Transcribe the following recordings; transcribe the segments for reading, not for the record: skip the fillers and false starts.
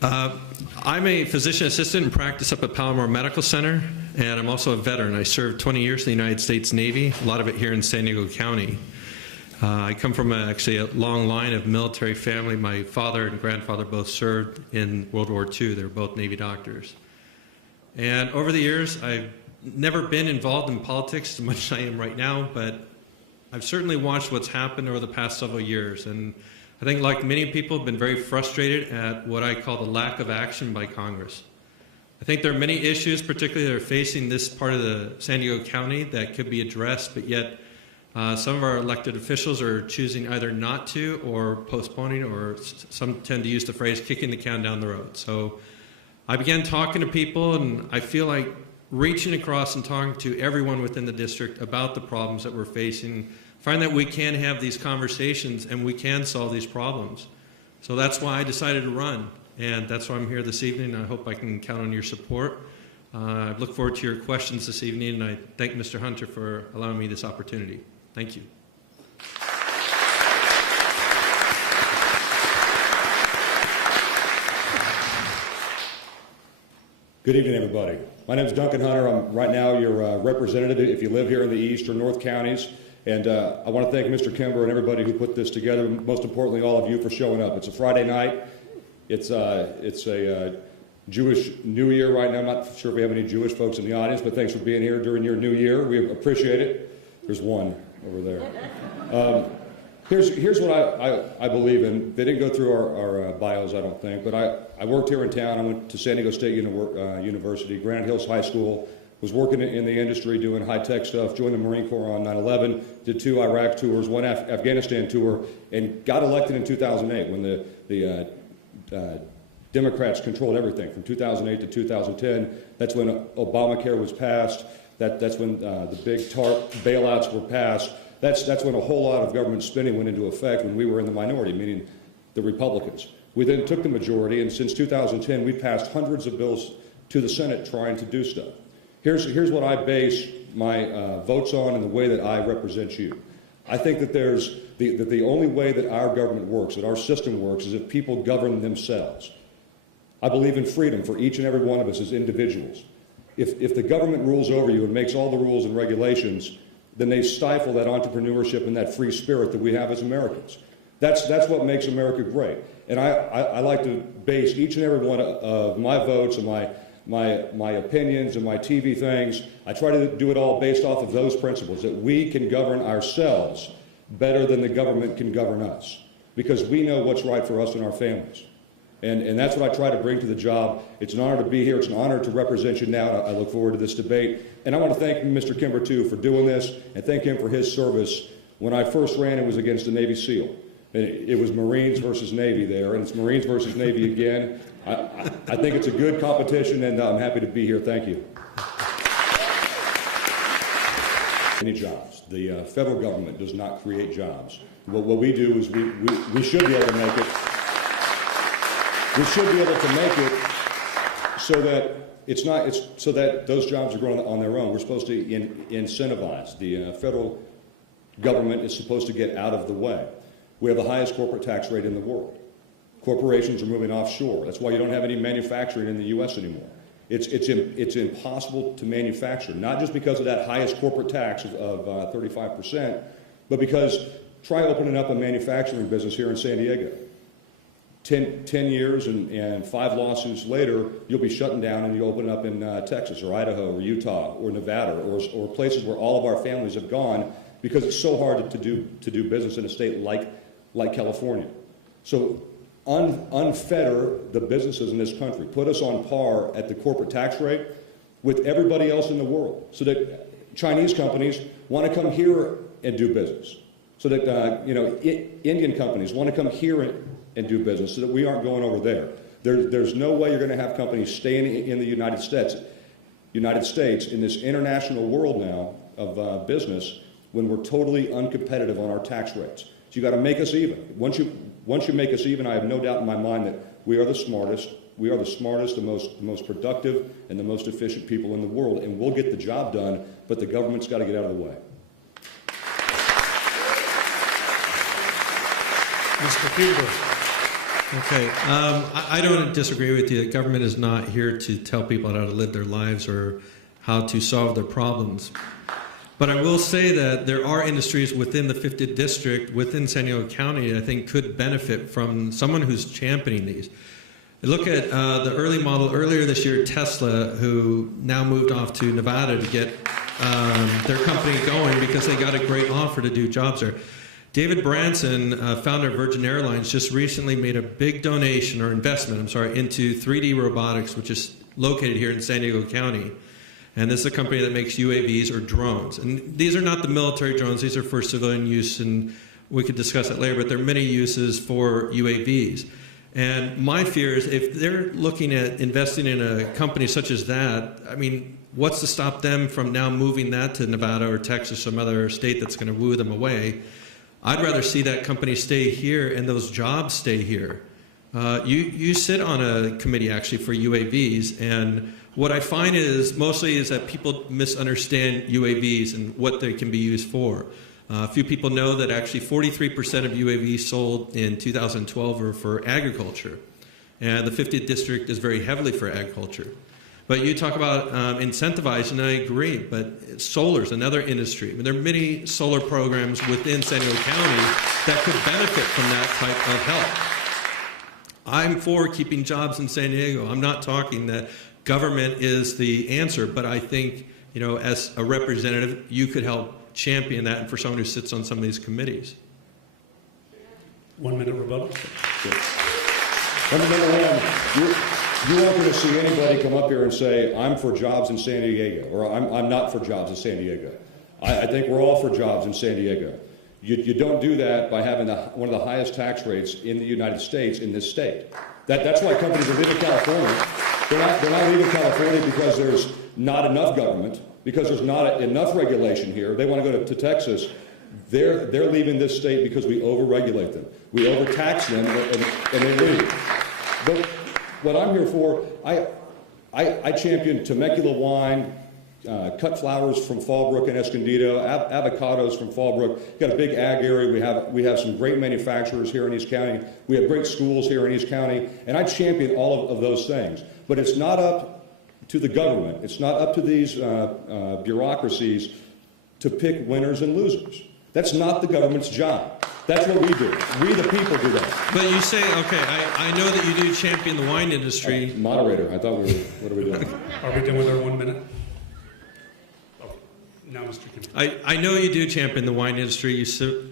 I'm a physician assistant in practice up at Palomar Medical Center, and I'm also a veteran. I served 20 years in the United States Navy, a lot of it here in San Diego County. I come from actually a long line of military family. My father and grandfather both served in World War II. They were both Navy doctors. And over the years, I've never been involved in politics as much as I am right now, but I've certainly watched what's happened over the past several years. And I think, like many people, have been very frustrated at what I call the lack of action by Congress. I think there are many issues, particularly that are facing this part of the San Diego County, that could be addressed, but yet some of our elected officials are choosing either not to or postponing, or some tend to use the phrase kicking the can down the road. So I began talking to people, and I feel like reaching across and talking to everyone within the district about the problems that we're facing, find that we can have these conversations and we can solve these problems. So that's why I decided to run, and that's why I'm here this evening. I hope I can count on your support. I look forward to your questions this evening, and I thank Mr. Hunter for allowing me this opportunity. Thank you. Good evening, everybody. My name is Duncan Hunter. I'm right now your representative if you live here in the East or North counties. And I want to thank Mr. Kimber and everybody who put this together, and most importantly, all of you for showing up. It's a Friday night. It's a Jewish New Year right now. I'm not sure if we have any Jewish folks in the audience, but thanks for being here during your New Year. We appreciate it. There's one over there. Here's what I believe in. They didn't go through our bios, I don't think, but I worked here in town. I went to San Diego State University, Grand Hills High School, was working in the industry doing high-tech stuff, joined the Marine Corps on 9/11, did 2 Iraq tours, 1 Afghanistan tour, and got elected in 2008 when the Democrats controlled everything from 2008 to 2010. That's when Obamacare was passed. That's when the big TARP bailouts were passed. That's when a whole lot of government spending went into effect when we were in the minority, meaning the Republicans. We then took the majority, and since 2010, we passed hundreds of bills to the Senate trying to do stuff. Here's what I base my votes on and the way that I represent you. I think that the only way that our government works, that our system works, is if people govern themselves. I believe in freedom for each and every one of us as individuals. If the government rules over you and makes all the rules and regulations, then they stifle that entrepreneurship and that free spirit that we have as Americans. That's what makes America great. And I like to base each and every one of my votes and my opinions and my TV things, I try to do it all based off of those principles, that we can govern ourselves better than the government can govern us, because we know what's right for us and our families. And that's what I try to bring to the job. It's an honor to be here. It's an honor to represent you now. I look forward to this debate. And I want to thank Mr. Kimber, too, for doing this, and thank him for his service. When I first ran, it was against the Navy SEAL. And it was Marines versus Navy there, and it's Marines versus Navy again. I think it's a good competition, and I'm happy to be here. Thank you. Any jobs. The federal government does not create jobs. What we do is we should be able to make it. We should be able to make it so that so that those jobs are growing on their own. We're supposed to incentivize. The federal government is supposed to get out of the way. We have the highest corporate tax rate in the world. Corporations are moving offshore. That's why you don't have any manufacturing in the U.S. anymore. It's impossible to manufacture, not just because of that highest corporate tax of 35%, but because try opening up a manufacturing business here in San Diego. 10 years and 5 lawsuits later, you'll be shutting down and you open up in Texas or Idaho or Utah or Nevada or places where all of our families have gone because it's so hard to do business in a state like California. So unfetter the businesses in this country. Put us on par at the corporate tax rate with everybody else in the world so that Chinese companies want to come here and do business. So that Indian companies want to come here and do business so that we aren't going over there. There's no way you're going to have companies staying in the United States in this international world now of business when we're totally uncompetitive on our tax rates. So you got to make us even. Once you make us even, I have no doubt in my mind that we are the smartest. We are the smartest, the most productive, and the most efficient people in the world, and we'll get the job done. But the government's got to get out of the way. Mr. Kimber. Okay. I don't disagree with you. The government is not here to tell people how to live their lives or how to solve their problems. But I will say that there are industries within the 50th District, within San Diego County, that I think could benefit from someone who's championing these. Look at the early model earlier this year, Tesla, who now moved off to Nevada to get their company going because they got a great offer to do jobs there. David Branson, founder of Virgin Airlines, just recently made a big donation or investment, into 3D Robotics, which is located here in San Diego County. And this is a company that makes UAVs or drones. And these are not the military drones. These are for civilian use, and we could discuss that later, but there are many uses for UAVs. And my fear is if they're looking at investing in a company such as that, I mean, what's to stop them from now moving that to Nevada or Texas, some other state that's going to woo them away? I'd rather see that company stay here and those jobs stay here. You sit on a committee actually for UAVs, and what I find is that people misunderstand UAVs and what they can be used for. A few people know that actually 43% of UAVs sold in 2012 were for agriculture, and the 50th District is very heavily for agriculture. But you talk about incentivizing, and I agree, but solar is another industry. I mean, there are many solar programs within San Diego County that could benefit from that type of help. I'm for keeping jobs in San Diego. I'm not talking that government is the answer, but I think, as a representative, you could help champion that, and for someone who sits on some of these committees. 1 minute rebuttal. Number one, you aren't going to see anybody come up here and say, I'm for jobs in San Diego, or I'm not for jobs in San Diego. I think we're all for jobs in San Diego. You don't do that by having one of the highest tax rates in the United States in this state. That's why companies are leaving California. They're not leaving California because there's not enough government, because there's not enough regulation here. They want to go to Texas. They're leaving this state because we overregulate them. We overtax them, and they leave. But what I'm here for, I champion Temecula wine, cut flowers from Fallbrook and Escondido, avocados from Fallbrook. We've got a big ag area. We have some great manufacturers here in East County. We have great schools here in East County, and I champion all of those things. But it's not up to the government. It's not up to these bureaucracies to pick winners and losers. That's not the government's job. That's what we do. We, the people, do that. But you say, okay, I know that you do champion the wine industry. Moderator, I thought what are we doing? Are we done with our 1 minute? Oh, now, Mr. Kimber. I know you do champion the wine industry.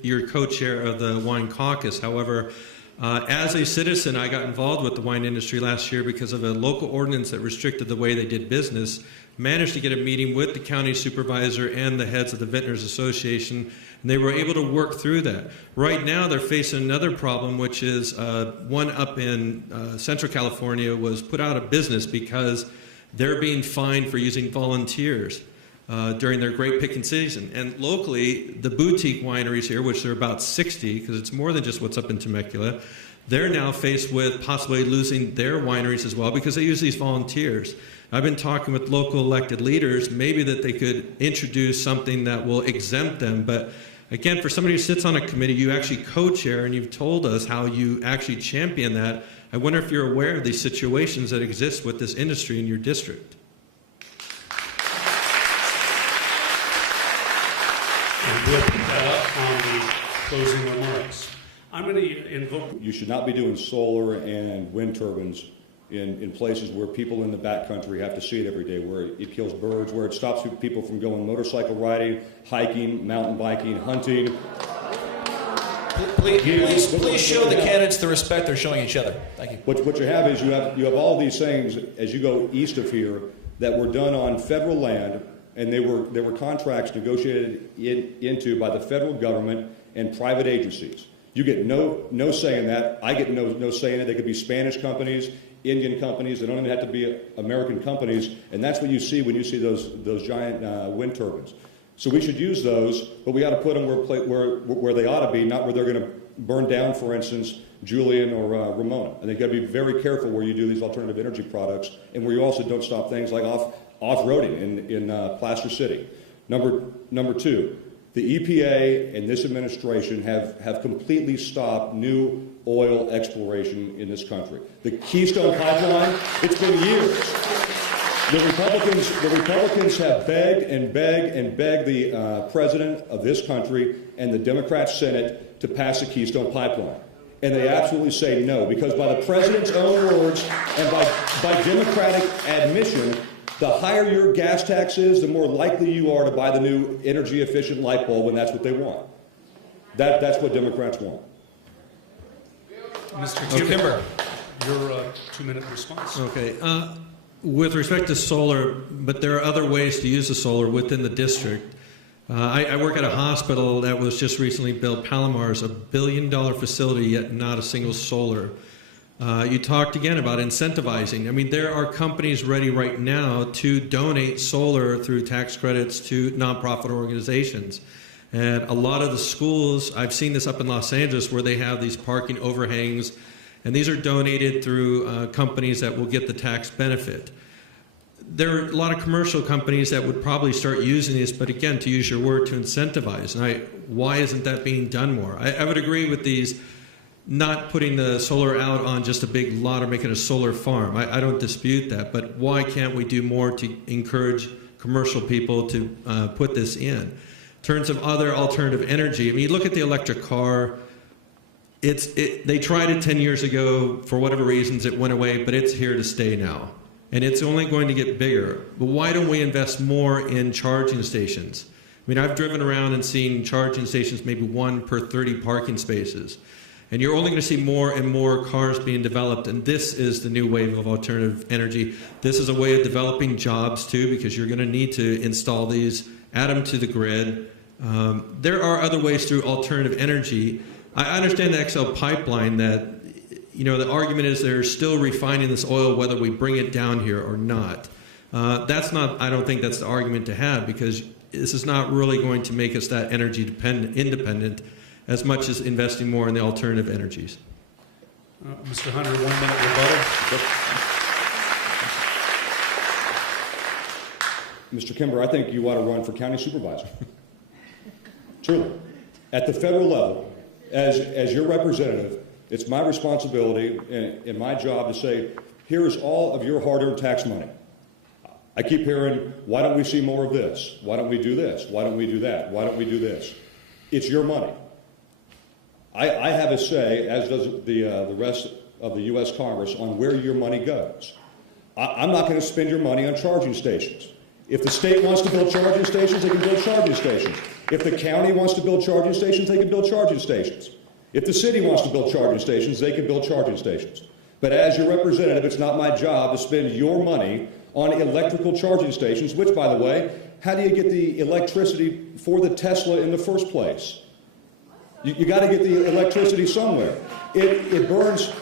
You're co-chair of the Wine Caucus. However, as a citizen, I got involved with the wine industry last year because of a local ordinance that restricted the way they did business. Managed to get a meeting with the county supervisor and the heads of the Vintners Association, and they were able to work through that. Right now, they're facing another problem, which is one up in Central California was put out of business because they're being fined for using volunteers during their grape picking season. And locally, the boutique wineries here, which are about 60, because it's more than just what's up in Temecula, they're now faced with possibly losing their wineries as well because they use these volunteers. I've been talking with local elected leaders, maybe that they could introduce something that will exempt them. But again, for somebody who sits on a committee, you actually co-chair, and you've told us how you actually champion that. I wonder if you're aware of these situations that exist with this industry in your district. And we'll pick that up on the closing remarks. I'm going to invoke. You should not be doing solar and wind turbines in places where people in the backcountry have to see it every day, where it kills birds, where it stops people from going motorcycle riding, hiking, mountain biking, hunting. Please show the candidates the respect they're showing each other. Thank you. What you have is you have all these things as you go east of here that were done on federal land, and they were contracts negotiated into by the federal government and private agencies. You get no say in that. I get no say in it. They could be Spanish companies, Indian companies. They don't even have to be American companies, and that's what you see when you see those giant wind turbines. So we should use those, but we got to put them where they ought to be, not where they're going to burn down, for instance, Julian or Ramona. And you've got to be very careful where you do these alternative energy products, and where you also don't stop things like off-roading in Plaster City. Number two, The EPA and this administration have completely stopped new oil exploration in this country. The Keystone Pipeline, it's been years. The Republicans have begged and begged and begged the president of this country and the Democrat Senate to pass the Keystone Pipeline. And they absolutely say no, because by the president's own words and by Democratic admission, the higher your gas tax is, the more likely you are to buy the new energy-efficient light bulb, and that's what they want. That's what Democrats want. Mr. Kimber, your 2-minute response. Okay. With respect to solar, but there are other ways to use the solar within the district. I work at a hospital that was just recently built. Palomar is $1 billion facility, yet not a single solar. You talked again about incentivizing. I mean, there are companies ready right now to donate solar through tax credits to nonprofit organizations. And a lot of the schools, I've seen this up in Los Angeles, where they have these parking overhangs, and these are donated through companies that will get the tax benefit. There are a lot of commercial companies that would probably start using this, but again, to use your word, to incentivize. And why isn't that being done more? I would agree with these, not putting the solar out on just a big lot or making a solar farm. I don't dispute that, but why can't we do more to encourage commercial people to put this in? In terms of other alternative energy, I mean, you look at the electric car, they tried it 10 years ago. For whatever reasons, it went away, but it's here to stay now. And it's only going to get bigger. But why don't we invest more in charging stations? I mean, I've driven around and seen charging stations, maybe 1 per 30 parking spaces. And you're only going to see more and more cars being developed, and this is the new wave of alternative energy. This is a way of developing jobs, too, because you're going to need to install these, add them to the grid. There are other ways through alternative energy. I understand the XL pipeline that, you know, the argument is they're still refining this oil whether we bring it down here or not. That's not, I don't think that's the argument to have, because this is not really going to make us that energy independent as much as investing more in the alternative energies. Mr. Hunter, 1 minute rebuttal. Mr. Kimber, I think you ought to run for county supervisor. Truly. At the federal level, as your representative, it's my responsibility and my job to say, here is all of your hard-earned tax money. I keep hearing, why don't we see more of this? Why don't we do this? Why don't we do that? Why don't we do this? It's your money. I have a say, as does the rest of the U.S. Congress, on where your money goes. I'm not going to spend your money on charging stations. If the state wants to build charging stations, they can build charging stations. If the county wants to build charging stations, they can build charging stations. If the city wants to build charging stations, they can build charging stations. But as your representative, it's not my job to spend your money on electrical charging stations, which, by the way, how do you get the electricity for the Tesla in the first place? You got to get the electricity somewhere. It burns.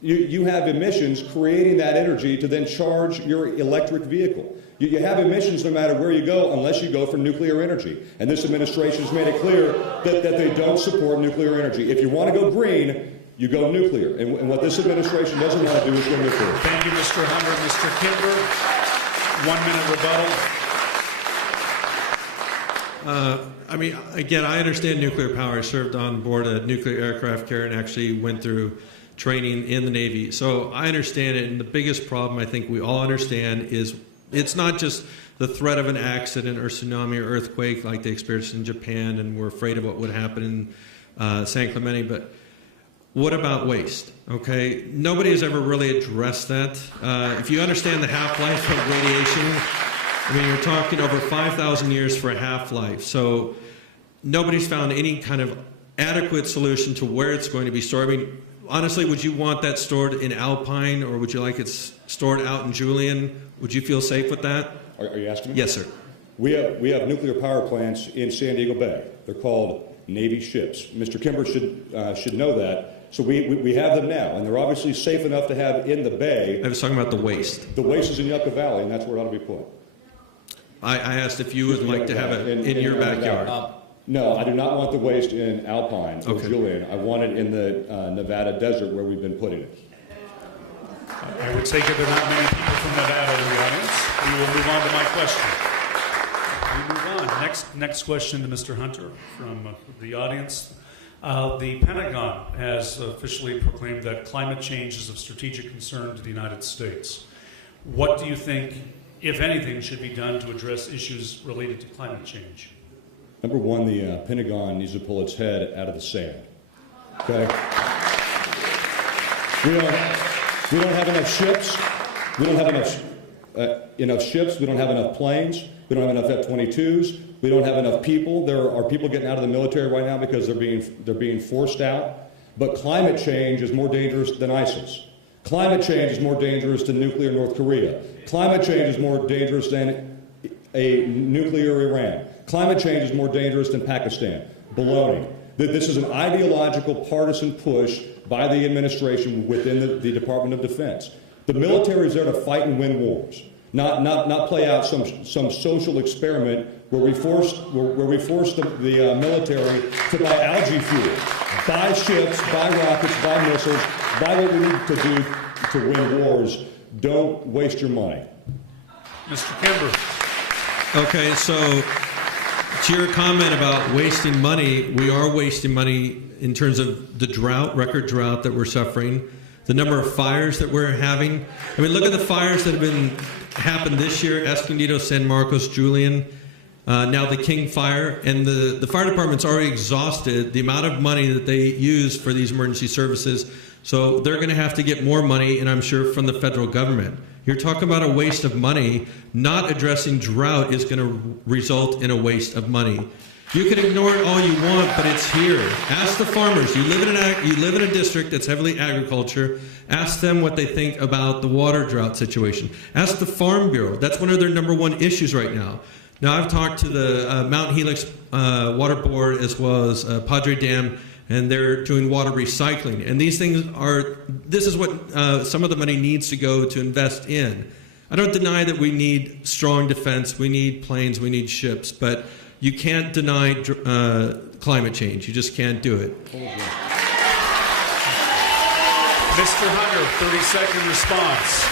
You have emissions creating that energy to then charge your electric vehicle. You have emissions no matter where you go, unless you go for nuclear energy. And this administration has made it clear that they don't support nuclear energy. If you want to go green, you go nuclear. And what this administration doesn't want to do is go nuclear. Thank you, Mr. Hunter. Mr. Kimber, 1 minute rebuttal. I mean, again, I understand nuclear power. I served on board a nuclear aircraft carrier and actually went through training in the Navy. So I understand it, and the biggest problem I think we all understand is it's not just the threat of an accident or tsunami or earthquake like they experienced in Japan, and we're afraid of what would happen in San Clemente, but what about waste? Okay, nobody has ever really addressed that. If you understand the half-life of radiation, I mean, you're talking over 5,000 years for a half-life. So nobody's found any kind of adequate solution to where it's going to be stored. I mean, honestly, would you want that stored in Alpine, or would you like it stored out in Julian? Would you feel safe with that? Are you asking me? Yes, sir. We have nuclear power plants in San Diego Bay. They're called Navy ships. Mr. Kimber should know that. So we have them now, and they're obviously safe enough to have in the bay. I was talking about the waste. The waste is in Yucca Valley, and that's where it ought to be put. I asked if you would like to have it in your backyard. No, I do not want the waste in Alpine or Julian. I want it in the Nevada desert where we've been putting it. I would take it there are not many people from Nevada in the audience. We will move on to my question. We move on. Next question to Mr. Hunter from the audience. The Pentagon has officially proclaimed that climate change is of strategic concern to the United States. What do you think, if anything, should be done to address issues related to climate change? Number one, the Pentagon needs to pull its head out of the sand. Okay? We don't have enough ships. We don't have enough ships. We don't have enough planes. We don't have enough F-22s. We don't have enough people. There are people getting out of the military right now because they're being forced out. But climate change is more dangerous than ISIS. Climate change is more dangerous than nuclear North Korea. Climate change is more dangerous than a nuclear Iran. Climate change is more dangerous than Pakistan. Baloney. This is an ideological partisan push by the administration within the Department of Defense. The military is there to fight and win wars, not play out some social experiment where we force the military to buy algae fuel, buy ships, buy rockets, buy missiles, buy what we need to do to win wars. Don't waste your money. Mr. Kimber. Okay, so to your comment about wasting money, we are wasting money in terms of the drought, record drought that we're suffering, the number of fires that we're having. I mean, look at the fires that have happened this year, Escondido, San Marcos, Julian, now the King Fire, and the fire department's already exhausted the amount of money that they use for these emergency services, so they're going to have to get more money, and I'm sure from the federal government. You're talking about a waste of money. Not addressing drought is going to result in a waste of money. You can ignore it all you want, but it's here. Ask the farmers. You live in a district that's heavily agriculture. Ask them what they think about the water drought situation. Ask the Farm Bureau. That's one of their number one issues right now. Now, I've talked to the Mount Helix Water Board as well as Padre Dam, and they're doing water recycling. And these things this is what some of the money needs to go to invest in. I don't deny that we need strong defense, we need planes, we need ships, but you can't deny climate change. You just can't do it. Mr. Hunter, 30-second response.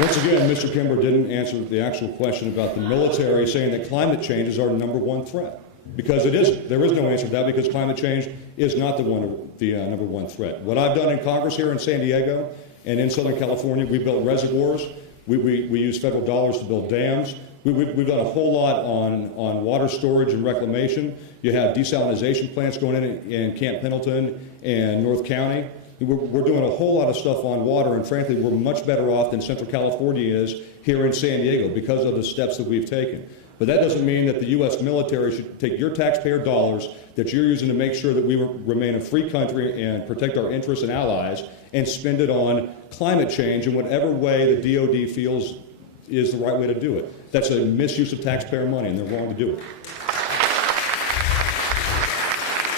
Once again, Mr. Kimber didn't answer the actual question about the military saying that climate change is our number one threat. Because it isn't. There is no answer to that because climate change is not the number one threat. What I've done in Congress here in San Diego and in Southern California, we built reservoirs. We use federal dollars to build dams. We've done a whole lot on water storage and reclamation. You have desalination plants going in Camp Pendleton and North County. We're doing a whole lot of stuff on water, and frankly, we're much better off than Central California is here in San Diego because of the steps that we've taken. But that doesn't mean that the U.S. military should take your taxpayer dollars that you're using to make sure that we remain a free country and protect our interests and allies and spend it on climate change in whatever way the DOD feels is the right way to do it. That's a misuse of taxpayer money, and they're wrong to do it.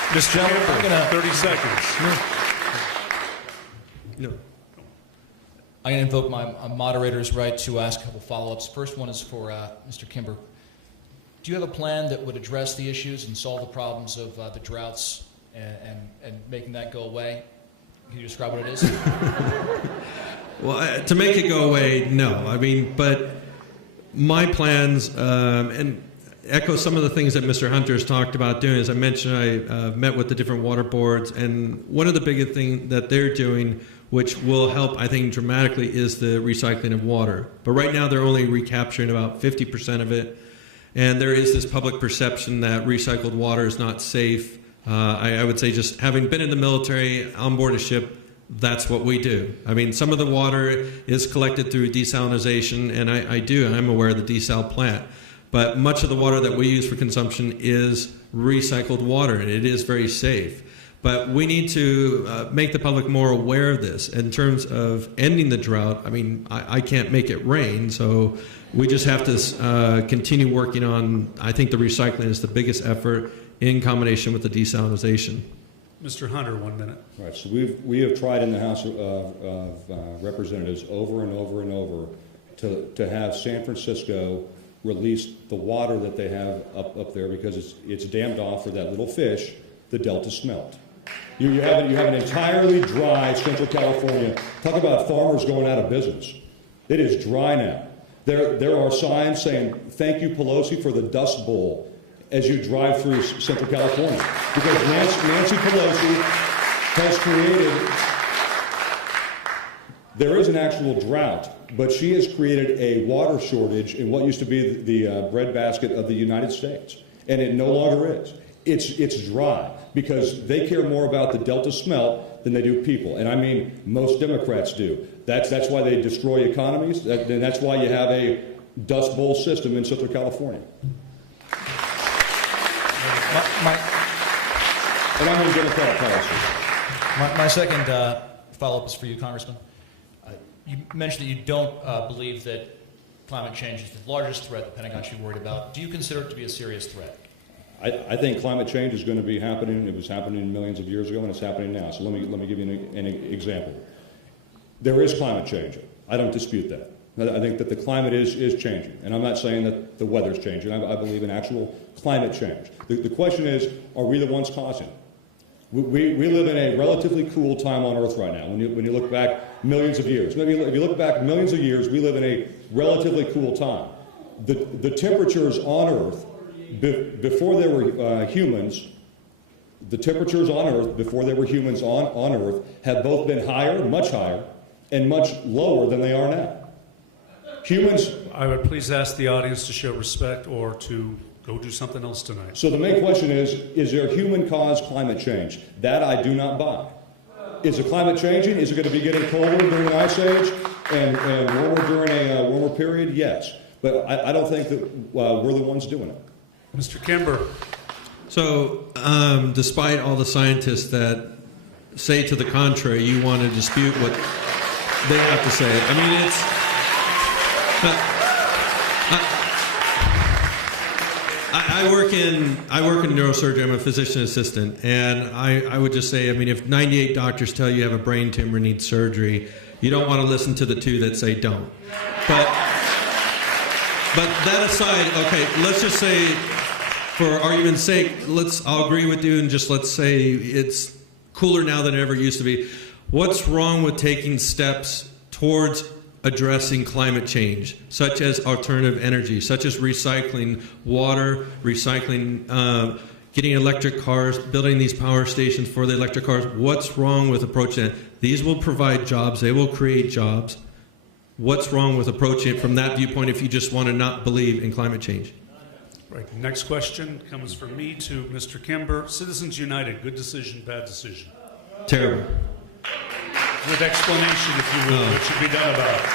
Mr. Kimber, 30 seconds. No. I'm going to invoke my moderator's right to ask a couple follow-ups. First one is for Mr. Kimber. Do you have a plan that would address the issues and solve the problems of the droughts and making that go away? Can you describe what it is? Well, to make it go away, no. I mean, but my plans, and echo some of the things that Mr. Hunter has talked about doing. As I mentioned, I met with the different water boards, and one of the biggest things that they're doing, which will help, I think, dramatically, is the recycling of water. But right now, they're only recapturing about 50% of it, and there is this public perception that recycled water is not safe. I would say, just having been in the military, on board a ship, that's what we do. I mean, some of the water is collected through desalination, and I'm aware of the desal plant. But much of the water that we use for consumption is recycled water, and it is very safe. But we need to make the public more aware of this. In terms of ending the drought, I mean, I can't make it rain, so we just have to continue working on, I think the recycling is the biggest effort in combination with the desalination. Mr. Hunter, 1 minute. All right, so we have tried in the House of Representatives over and over and over to have San Francisco release the water that they have up there because it's dammed off for that little fish, the Delta smelt. You have an entirely dry Central California. Talk about farmers going out of business. It is dry now. There are signs saying, "Thank you, Pelosi, for the Dust Bowl," as you drive through Central California. Because Nancy Pelosi has created, there is an actual drought, but she has created a water shortage in what used to be the breadbasket of the United States. And it no longer is. It's dry because they care more about the Delta smelt than they do people. And I mean, most Democrats do. That's why they destroy economies, and that's why you have a Dust Bowl system in Central California. And I'm in Democratic policy. My second follow-up is for you, Congressman. You mentioned that you don't believe that climate change is the largest threat the Pentagon should be worried about. Do you consider it to be a serious threat? I think climate change is going to be happening. It was happening millions of years ago, and it's happening now. So let me give you an example. There is climate change. I don't dispute that. I think that the climate is changing. And I'm not saying that the weather's changing. I believe in actual climate change. The question is, are we the ones causing it? We live in a relatively cool time on Earth right now. When you look back millions of years. Maybe if you look back millions of years, we live in a relatively cool time. The temperatures on Earth, before there were humans, the temperatures on Earth, before there were humans on Earth, have both been higher, and much lower than they are now. Humans... I would please ask the audience to show respect or to go do something else tonight. So the main question is there human-caused climate change? That I do not buy. Is the climate changing? Is it going to be getting colder during the Ice Age and warmer during a warmer period? Yes. But I don't think that we're the ones doing it. Mr. Kimber. So, despite all the scientists that say to the contrary, you want to dispute what they have to say. I mean, it's... I work in neurosurgery. I'm a physician assistant, and I would just say, I mean, if 98 doctors tell you have a brain tumor and need surgery, you don't want to listen to the 2 that say don't. But that aside, okay, let's just say, for argument's sake, I'll agree with you, and just let's say it's cooler now than it ever used to be. What's wrong with taking steps towards addressing climate change, such as alternative energy, such as recycling water, recycling, getting electric cars, building these power stations for the electric cars? What's wrong with approaching that? These will provide jobs. They will create jobs. What's wrong with approaching it from that viewpoint if you just want to not believe in climate change? Right. Next question comes from me to Mr. Kimber. Citizens United, good decision, bad decision? Terrible. With explanation, if you will, what should be done about it?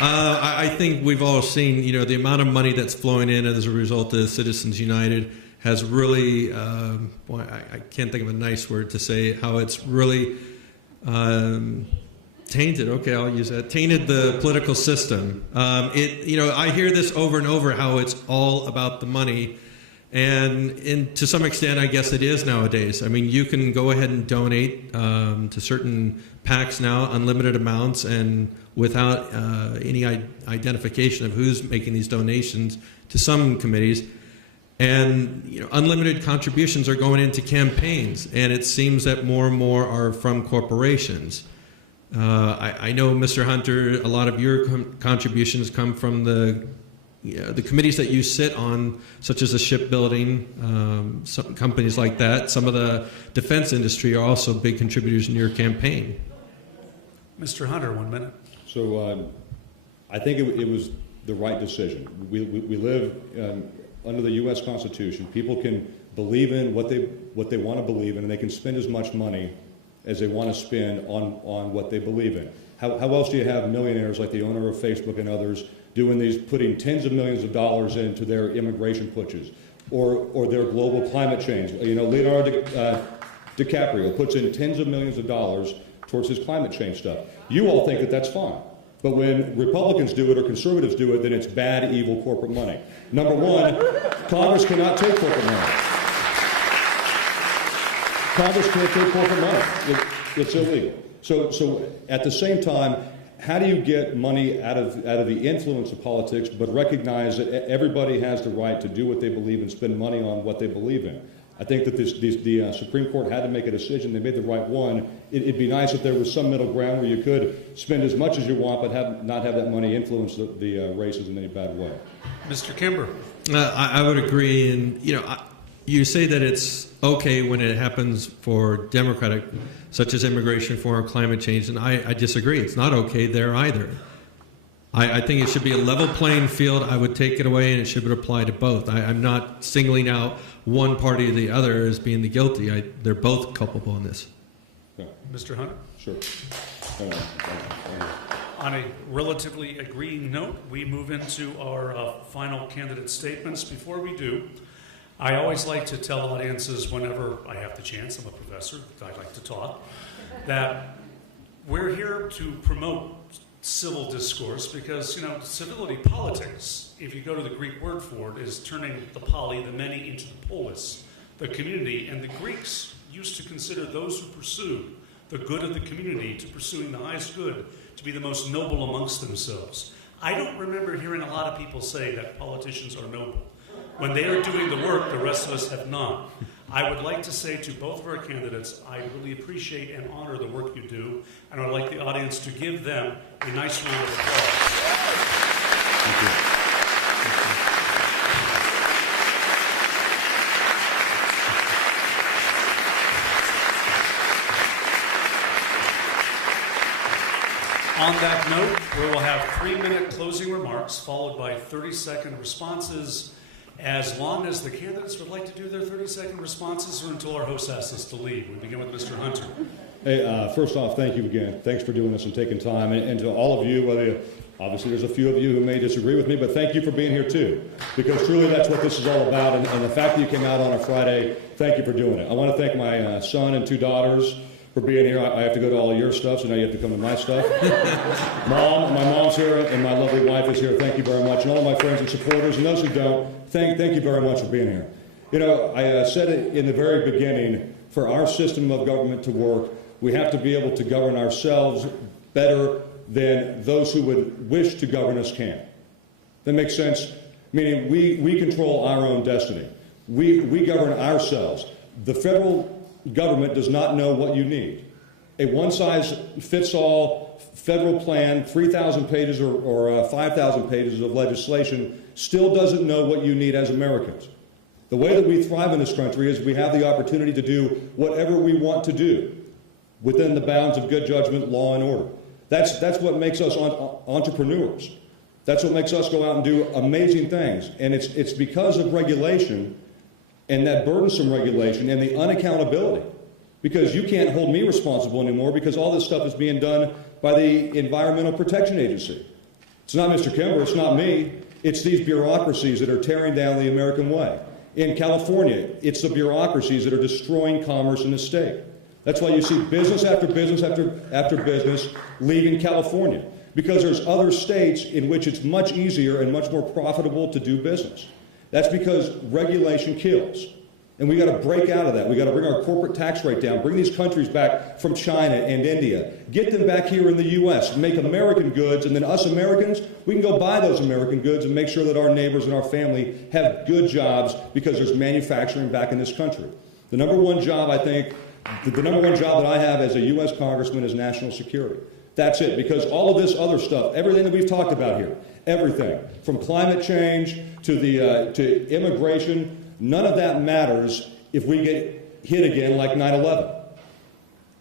I think we've all seen, the amount of money that's flowing in as a result of Citizens United has really, I can't think of a nice word to say, how it's really tainted, okay, I'll use that, tainted the political system. I hear this over and over, how it's all about the money. And to some extent, I guess it is nowadays. I mean, you can go ahead and donate to certain PACs now, unlimited amounts, and without any identification of who's making these donations to some committees. And unlimited contributions are going into campaigns, and it seems that more and more are from corporations. I know, Mr. Hunter, a lot of your contributions come from the committees that you sit on, such as the shipbuilding, some companies like that. Some of the defense industry are also big contributors in your campaign. Mr. Hunter, 1 minute. So I think it was the right decision. We live under the U.S. Constitution. People can believe in what they want to believe in, and they can spend as much money as they want to spend on what they believe in. How else do you have millionaires like the owner of Facebook and others putting tens of millions of dollars into their immigration pushes, or their global climate change? Leonardo DiCaprio puts in tens of millions of dollars towards his climate change stuff. You all think that that's fine. But when Republicans do it or conservatives do it, then it's bad, evil corporate money. Number one, Congress cannot take corporate money. Congress can't take corporate money. It's illegal. So at the same time, how do you get money out of the influence of politics, but recognize that everybody has the right to do what they believe and spend money on what they believe in? I think that the Supreme Court had to make a decision. They made the right one. It'd be nice if there was some middle ground where you could spend as much as you want, but not have that money influence the races in any bad way. Mr. Kimber. I would agree. And, you say that it's okay when it happens for Democratic, such as immigration reform or climate change, and I disagree. It's not okay there either. I think it should be a level playing field. I would take it away, and it should apply to both. I'm not singling out one party or the other as being the guilty. They're both culpable in this. Yeah. Mr. Hunter? Sure. On a relatively agreeing note, we move into our final candidate statements. Before we do, I always like to tell audiences whenever I have the chance, I'm a professor, I like to talk, that we're here to promote civil discourse because, civility politics, if you go to the Greek word for it, is turning the poly, the many, into the polis, the community. And the Greeks used to consider those who pursue the good of the community to pursuing the highest good to be the most noble amongst themselves. I don't remember hearing a lot of people say that politicians are noble. When they are doing the work, the rest of us have not. I would like to say to both of our candidates, I really appreciate and honor the work you do, and I would like the audience to give them a nice round of applause. Thank you. On that note, we will have 3-minute closing remarks followed by 30-second responses, as long as the candidates would like to do their 30-second responses or until our host asks us to leave. We begin with Mr. Hunter. Hey, first off, thank you again. Thanks for doing this and taking time. And to all of you, obviously there's a few of you who may disagree with me, but thank you for being here too. Because truly that's what this is all about. And the fact that you came out on a Friday, thank you for doing it. I want to thank my son and 2 daughters for being here. I have to go to all of your stuff, so now you have to come to my stuff. My mom's here, and my lovely wife is here. Thank you very much. And all of my friends and supporters, and those who don't, thank you very much for being here. I said it in the very beginning, for our system of government to work, we have to be able to govern ourselves better than those who would wish to govern us can. That makes sense? Meaning we control our own destiny. We govern ourselves. The federal government does not know what you need. A one-size-fits-all federal plan, 3,000 pages or 5,000 pages of legislation, still doesn't know what you need as Americans. The way that we thrive in this country is we have the opportunity to do whatever we want to do within the bounds of good judgment, law, and order. That's what makes us entrepreneurs. That's what makes us go out and do amazing things. And it's because of regulation, and that burdensome regulation and the unaccountability, because you can't hold me responsible anymore because all this stuff is being done by the Environmental Protection Agency. It's not Mr. Kimber, it's not me, it's these bureaucracies that are tearing down the American way. In California, it's the bureaucracies that are destroying commerce in the state. That's why you see business after business after business leaving California, because there's other states in which it's much easier and much more profitable to do business. That's because regulation kills. And we got to break out of that. We got to bring our corporate tax rate down, bring these countries back from China and India, get them back here in the U.S., make American goods, and then us Americans, we can go buy those American goods and make sure that our neighbors and our family have good jobs because there's manufacturing back in this country. The number one job, I think, the number one job that I have as a U.S. congressman is national security. That's it, because all of this other stuff, everything that we've talked about here, everything, from climate change to immigration, none of that matters if we get hit again like 9/11.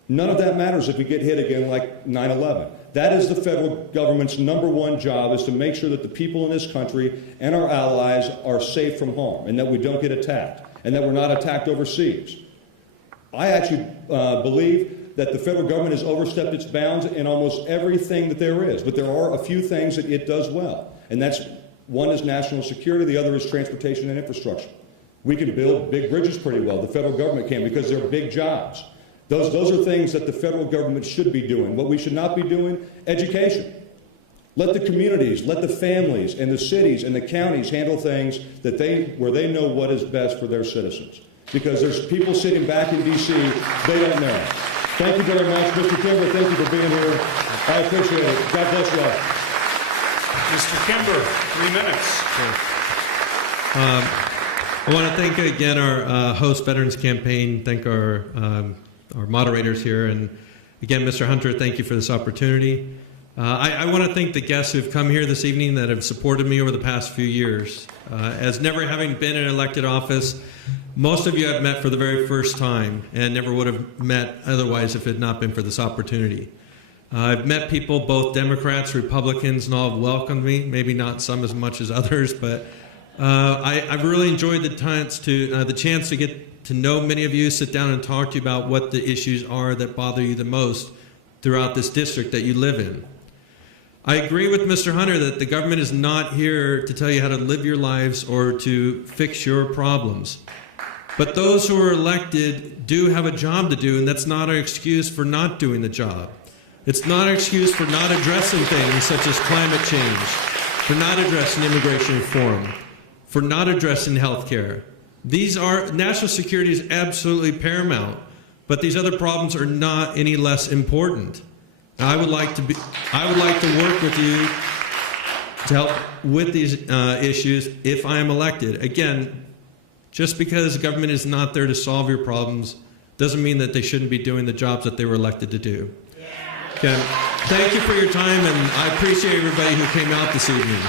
None of that matters if we get hit again like 9/11. That is the federal government's number one job, is to make sure that the people in this country and our allies are safe from harm, and that we don't get attacked, and that we're not attacked overseas. I actually believe that the federal government has overstepped its bounds in almost everything that there is, but there are a few things that it does well, and that's, one is national security, the other is transportation and infrastructure. We can build big bridges pretty well. The federal government can, because they're big jobs. Those are things that the federal government should be doing. What we should not be doing, education. Let the communities, let the families and the cities and the counties handle things where they know what is best for their citizens. Because there's people sitting back in D.C., they don't know. Thank you very much, Mr. Kimber. Thank you for being here. I appreciate it. God bless you all. Mr. Kimber, 3 minutes. I want to thank again our host Veterans Campaign, thank our moderators here, and again, Mr. Hunter, thank you for this opportunity. I want to thank the guests who have come here this evening that have supported me over the past few years. As never having been in elected office, most of you I've met for the very first time and never would have met otherwise if it had not been for this opportunity. I've met people, both Democrats, Republicans, and all have welcomed me, maybe not some as much as others, but I've really enjoyed the chance to get to know many of you, sit down and talk to you about what the issues are that bother you the most throughout this district that you live in. I agree with Mr. Hunter that the government is not here to tell you how to live your lives or to fix your problems. But those who are elected do have a job to do, and that's not an excuse for not doing the job. It's not an excuse for not addressing things such as climate change, for not addressing immigration reform, for not addressing health care. National security is absolutely paramount, but these other problems are not any less important. I would like to work with you to help with these issues if I am elected. Again, just because government is not there to solve your problems doesn't mean that they shouldn't be doing the jobs that they were elected to do. Again, thank you for your time, and I appreciate everybody who came out this evening.